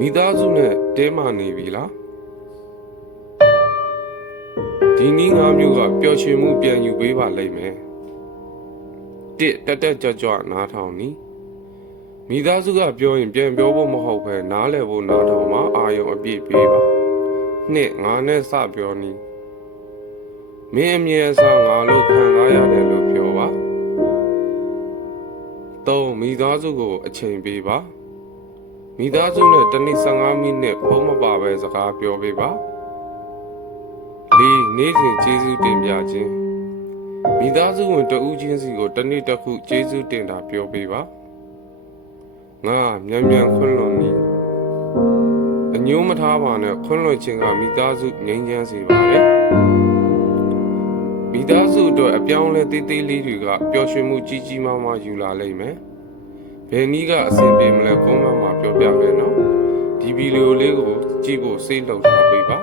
မိသားစုနဲ့တဲမာနေပြီလားဒီနည်း၅မျိုးကပျော်ရွှင်မှုပြန်ယူပေးပါလိမ့်မယ်တက်ကြွနားထောင်နီမိသားစုကပြောရင်ပြန်ပြောဖို့မဟုတ်ပဲနားလည်ဖို့နားထောင်မှာအာရုံအပြည့်ပေးပါနှစ်ငါနဲ့စပြောနီမင်းအမြဲစားငါလို့ခံစားရတယ်လို့ပြောပါ၃မိသားစုကိုအချိန်ပေးပါမိသားစုနဲ့တစ်နေ့15မိနစ်ဖုံးမပါပဲစကားပြောပေးပါ၄နေ့စဉ်ကျေးဇူးတင်ပြခြင်းမိသားစုဝင်တဦးချင်းစီကိုတစ်နေ့တစ်ခုကျေးဇူးတင်တာပြောပေးပါ၅မြန်ခွင့်လွှတ်နည်းအညှိုးမထားပါနဲ့ခွင့်လွှတ်ခြင်းကမိသားစုငြိမ်းချမ်းစေပါတယ်မိသားစုအတွက်အပြောင်းလဲသေးသေးလေးတွေကပျော်ရွှင်မှုကြီးကြီးမားမားယူလာလိမ့်မယ်ဘယ်နည်းကအဆင်ပြေမလဲကွန်မန့်မှာပြောပြခဲ့နော်ဒီဗီဒီယိုလေးကိုကြည့်ဖို့စိတ်လှုပ်ထားပေးပါ